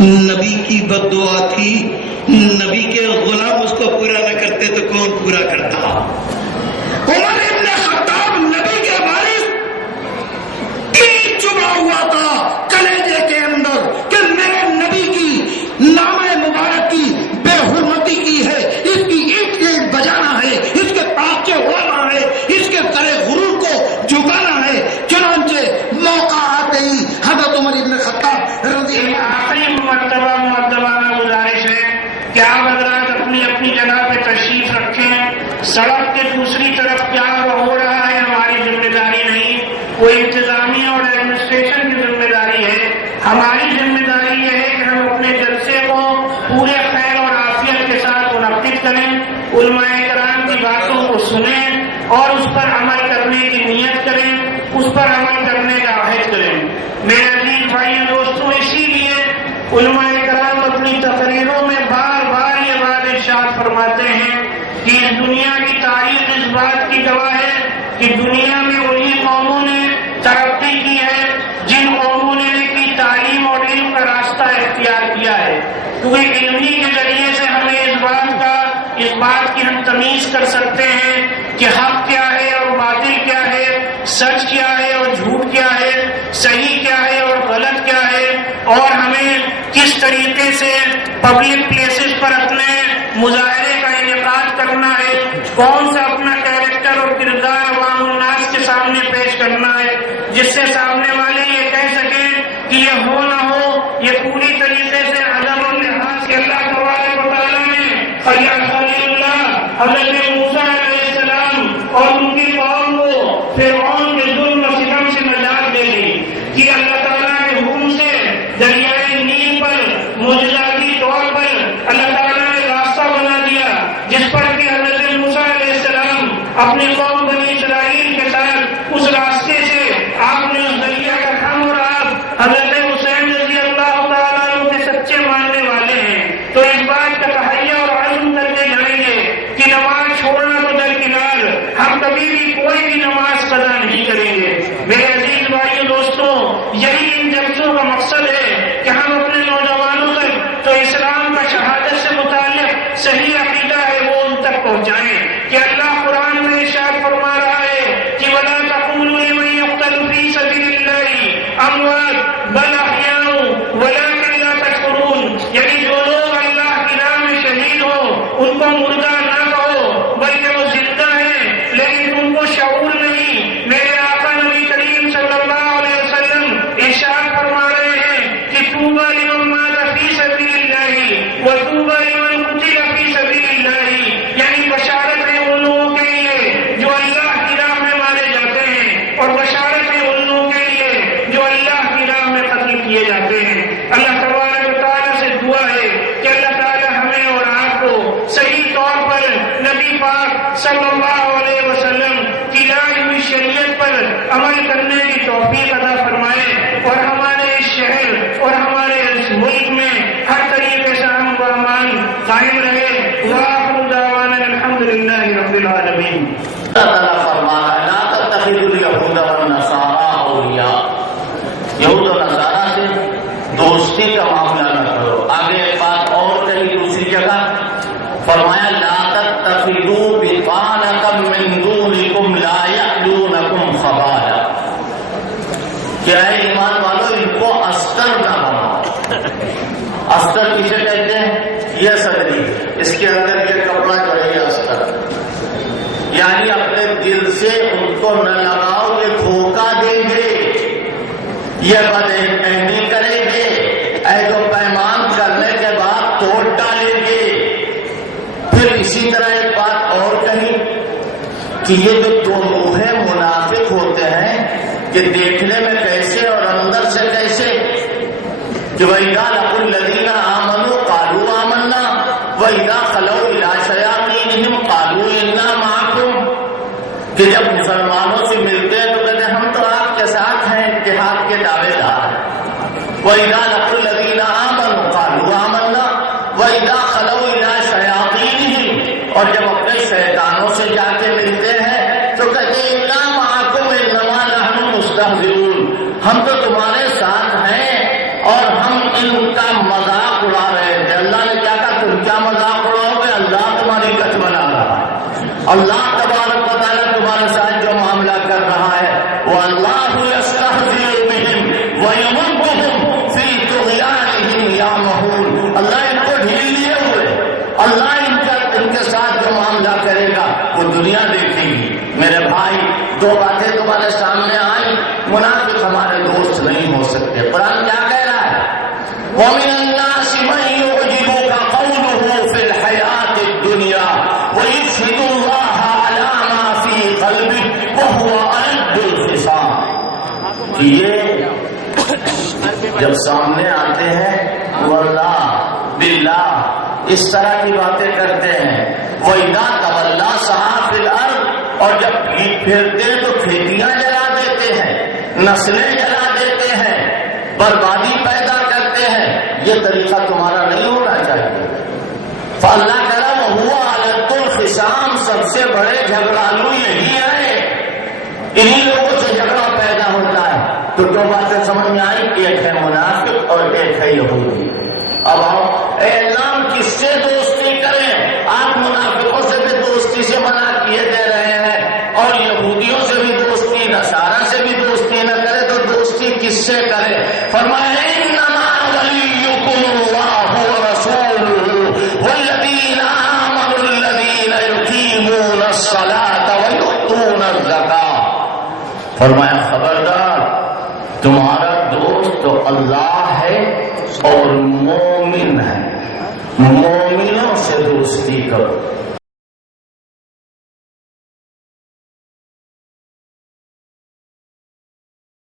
نبی کی بد دعا تھی، نبی کے غلام اس کو پورا نہ کرتے تو کون پورا کرتا؟ عمر ابن خطاب نبی کے وارث تیر چبھا ہوا تھا کلیجے کے اندر کہ میرے نبی کی نام مبارک کی بے حرمتی کی ہے، اس کی ایک ایک بجانا ہے، اس کے پاچے اڑانا ہے، اس کے سرے غرور کو جھکانا ہے۔ چنانچہ موقع آتے ہی حضرت عمر ابن خطاب رضی اللہ آخری مرتبہ گزارش ہے کہ آپ حضرات اپنی اپنی جگہ پہ تشریف رکھیں۔ سڑک کے دوسری طرف کیا ہو رہا ہے ہماری ذمہ داری نہیں، وہ انتظامیہ اور ایڈمنسٹریشن کی ذمہ داری ہے۔ ہماری ذمہ داری یہ ہے کہ ہم اپنے جلسے کو پورے خیر اور عافیت کے ساتھ منعقد کریں، علماء کرام کی باتوں کو سنیں اور اس پر عمل کرنے کی نیت کریں، اس پر عمل کرنے کا عہد کریں۔ میرے عزیز بھائی دوستوں، اسی لیے علماء کرام اپنی تقریروں میں بار بار یہ بات ارشاد فرماتے ہیں کہ اس دنیا کی تاریخ اس بات کی گواہ ہے کہ دنیا میں وہی قوموں نے ترقی کی ہے جن قوموں نے کی تعلیم اور علم کا راستہ اختیار کیا ہے، کیونکہ علمی کے ذریعے سے ہمیں اس بات کی ہم تمیز کر سکتے ہیں کہ حق کیا ہے اور باطل کیا ہے، سچ کیا ہے اور جھوٹ کیا ہے، صحیح کیا ہے اور غلط کیا ہے، اور ہمیں کس طریقے سے پبلک پلیسز پر اپنے مظاہرے کا انعقاد کرنا ہے، کون سا اپنا کیریکٹر اور کردار عوام الناس کے سامنے پیش کرنا ہے جس سے سامنے والے یہ کہہ سکیں کہ یہ ہو نہ ہو یہ پوری طریقے سے ادب اور لحاظ کے اللہ تبارک و تعالیٰ نے حضرت موسیٰ علیہ السلام اور ان کی قوم کو فرعون کے ظلم و ستم سے نجات دے دی کہ اللہ تعالیٰ کے حکم سے دریائے نیل پر معجزاتی طور پر اللہ تعالیٰ نے راستہ بنا دیا جس پر کہ حضرت موسیٰ علیہ السلام اپنی قوم بنی اسرائیل کے ساتھ اس راستے سے آپ نے اس دریا کا کھم اور آپ حضرت حسین رضی اللہ تعالیٰ عنہ کے سچے ماننے والے ہیں، تو اس بات کا تحیہ اور عزم کر کے جائیں گے کہ نماز چھوڑنا تو درکنار، ہم کبھی بھی کوئی بھی نماز قضا نہیں کریں گے۔ میرے عزیز بھائیو دوستوں، یہی ان جلسوں کا مقصد ہے کہ ہم اپنے نوجوانوں تک تو اسلام کا شہادت سے متعلق صحیح عقیدہ ہے وہ ان تک پہنچائیں کہ اللہ قرآن میں ارشاد فرما رہا ہے کہ وَلَا تَقُولُوا لِمَن يُقْتَلُ فِي سَبِيلِ اللَّهِ أَمْوَاتٌ بَلْ أَحْيَاءٌ وَلَٰكِن لَّا تَشْعُرُونَ، یعنی جو لوگ اللہ کی راہ میں شہید ہو ان کو مردہ نہ کہو بلکہ وہ زندہ ہیں، لیکن ان کو شعور نہیں۔ میرے آقا نبی کریم صلی اللہ علیہ وسلم ارشاد فرما رہے ہیں کہ طوبیٰ لمن مات فی سبیل اللہ وطوبیٰ لمن قتل فی سبیل اللہ، یعنی بشارت ہے ان لوگوں کے لیے جو اللہ کی راہ میں مارے جاتے ہیں اور بشارت ہے ان لوگوں کے لیے جو اللہ کی راہ میں قتل کیے جاتے ہیں۔ اللہ تبارک و تعالیٰ سے دعا ہے کہ اللہ تعالیٰ ہمیں اور آپ کو صحیح طور پر نبی پاک صلی اللہ علیہ وسلم کی لائی ہوئی شریعت پر عمل کرنے کی توفیق عطا فرمائے اور ہمارے اس شہر اور ہمارے اس ملک میں ہر طریقے سے امن و امان قائم رہے۔ وآخر دعوانا الحمد للہ رب العالمین۔ اللہ فرما رہا ہے لا تتخذوا اليهود والنصارى اولیاء، یہود و نصارہ سے دوستی کا معاملہ نہ کرو۔ آگے ایک بات اور کہی دوسری جگہ فرمایا لا تتخذوا بطانة من دونكم لا يألونكم خبالا، کہ اے ایمان والو ان کو استر نہ بناؤ۔ استر کسے کہتے ہیں؟ یہ صدری، اس کے اندر یہ کپڑا جو ہے یہ استر، یعنی اپنے دل سے ان کو نہ لگاؤ، یہ دھوکہ دیں گے، یہ بدعہدی کریں گے، عہد و پیمان کرنے کے بعد توڑ ڈالیں گے۔ پھر اسی طرح ایک بات اور کہی کہ یہ جو دو لوہے منافق ہوتے ہیں کہ دیکھنے میں کیسے اور اندر سے کیسے، کہ وَإِذَا لَقُوا الَّذِينَ آمَنُوا قَالُوا آمَنَّا وَإِذَا خَلَوْا إِلَىٰ شَيَاطِينِهِمْ قَالُوا إِنَّا مَعَكُمْ، کہ جب مسلمانوں سے ملتے ہیں تو کہتے ہیں ہم تو آپ کے ساتھ ہیں، اتحاد کے دعوے دار۔ وَإِذَا لَقُوا الَّذِينَ آمَنُوا قَالُوا آمَنَّا وَإِذَا خَلَوْا إِلَىٰ شَيَاطِينِهِمْ، اور جب اپنے شیطانوں سے جا کے ملتے ہیں تو کہتے ہیں إِنَّا مَعَكُمْ إِنَّمَا نَحْنُ مُسْتَهْزِئُونَ، ہم تو تمہارے ساتھ ہیں اور ہم ان کا مذاق اللہ تبارک و تعالیٰ تمہارے ساتھ جو معاملہ کر رہا ہے وہ اللہ یستہزئ بہم ویمدہم فی طغیانہم یعمہون. اللہ ان کو ڈھیل لیے ہوئے، اللہ ان کے ساتھ جو معاملہ کرے گا وہ دنیا دیکھے گی. میرے بھائی دو باتیں تمہارے سامنے آئی. منافق ہمارے دوست نہیں ہو سکتے. قرآن کیا کہہ رہا ہے؟ وَمِنَ النَّاسِ مَن يُعْجِبُكَ قَوْلُهُ فِي الْحَيَاةِ الدُّنْيَا وَيُشْهِدُ اللَّهَ عَلَى مَا فِي قَلْبِهِ وَهُوَ أَلَدُّ الْخِصَامِ. یہ جب سامنے آتے ہیں واللہ باللہ اس طرح کی باتیں کرتے ہیں. وَإِذَا تَوَلَّىٰ سَعَىٰ فِي الْأَرْضِ، اور جب پھرتے ہیں تو کھیتیاں جلا دیتے ہیں، نسلیں جلا دیتے ہیں، بربادی پیدا کرتے ہیں. یہ طریقہ تمہارا نہیں ہونا چاہیے. فاللہ کرم ہوا علت الخصام، سب سے بڑے جھگڑالو یہی ہے، انہی لوگوں سے جھگڑا پیدا ہوتا ہے. تو دو باتیں سمجھ میں آئی، ایک ہے منافق اور ایک ہے یہودی. اب ہم اے اللہ کس سے دوستی کریں؟ آپ منافقوں سے بھی دوستی سے منع کیے دے رہے ہیں اور یہودیوں سے بھی دوستی، نصارہ سے بھی دوستی نہ کرے تو دوستی کس سے کرے؟ فرمایا انما ولیکم اللہ ورسولہ والذین آمنوا الذین یقیمون الصلاۃ ویؤتون الزکاۃ. فرمایا خبردار، تمہارا دوست تو اللہ ہے اور مومن ہے، مومنوں سے دوستی کرو.